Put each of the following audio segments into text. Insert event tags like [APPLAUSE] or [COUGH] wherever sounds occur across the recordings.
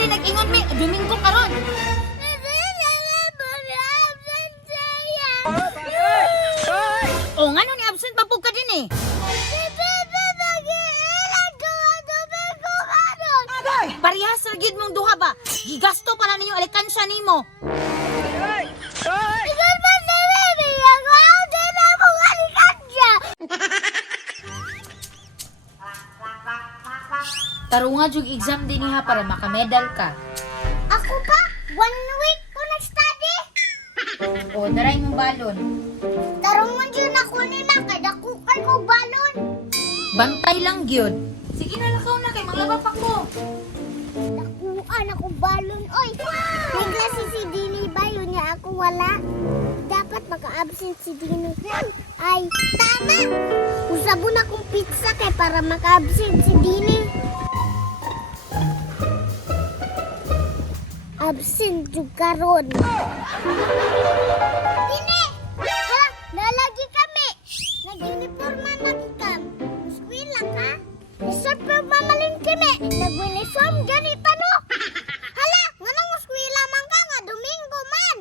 din nag-ingon mi, Domingo karon. O nga ni absent pa po ka din eh. Parehas ra gid mong duha ba? Gigasto para ninyo alikansya nimo. Tarunga jug exam din ha para makamedal ka. Ako pa, one week ko nag-study. O daray mong balon. Tarong man dyan ako ni ma, kada kukay ko balon. Bantay lang gyud. Sige na lakaw na kay manglaba pa ko. Nakuhaan ako balon, oy. May klase si Dini ba yun niya ako wala? Dapat maka-absent si Dini. Ay, tama! Usabon akong pizza kay para maka-absent si Dini. Absent juga ron. Dini! Ha? Nalagi kami! Nag-uniforma lagi kam. Muskwila ka? Isot pa mamalin kami. Nag-uniform ganito no? Hala! Nga nang muskwila man ka nga. Domingo man!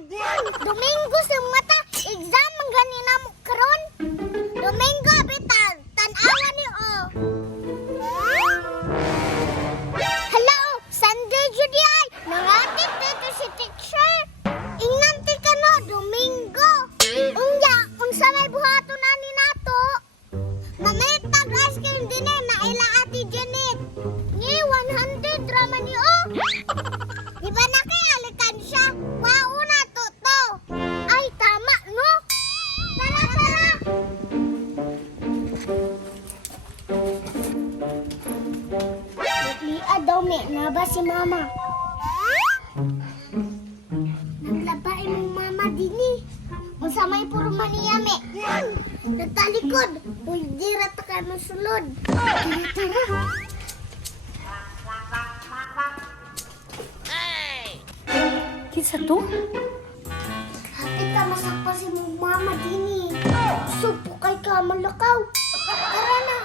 Domingo sa mata. Exam ang ganina mo karon. Domingo bitan. Tanawa ni o. Hello, [LAUGHS] Di ba na kay alikan siya? Wow na to to. Ay, tama no? Tara, tara. Liad daw mi, naba si mama. Naglabay mong mama dini. Unsa may puro maniya mi. Natalikod. Uy, dira ta kay masulod. Tara, tara. Kinsa to? Ka masakpa si mama dini. Supo kay ka malakaw. Tara na.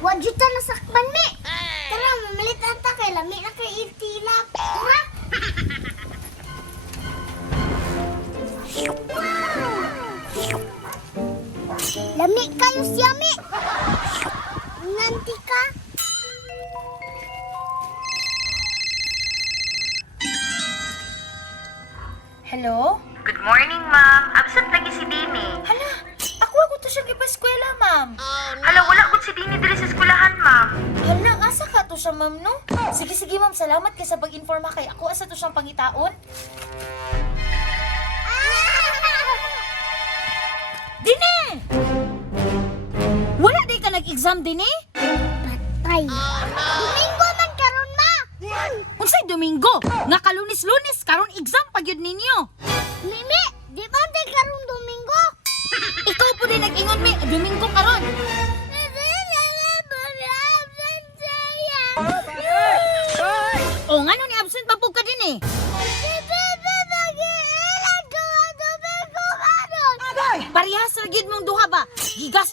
Wadyo ta nasakpan mi. Lami kayo siya mi. Nganti ka. Hello? Good morning, ma'am. Absent lagi si Dini. Hala, ako ako to siya gipa-eskwela, ma'am. Hala, wala ko si Dini diri sa eskwelahan, ma'am. Hala, asa ka to siya, ma'am, no? Sige, sige, ma'am. Salamat kay sa pag-informa kay ako asa to siyang pangitaon. Dine! Wala di ka nag-exam, Dine? Patay. Domingo man karon ma. Unsay Domingo? Nga kalunis-lunis, karon exam pa gyud ninyo. Mimi, di ba di karon Domingo? Ikaw po din nag-ingon mi, Domingo karon. O nga nun, absent pa po ka din eh.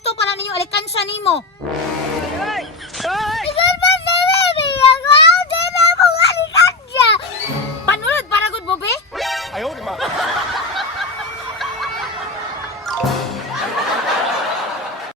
gusto para ninyo alikansya nimo.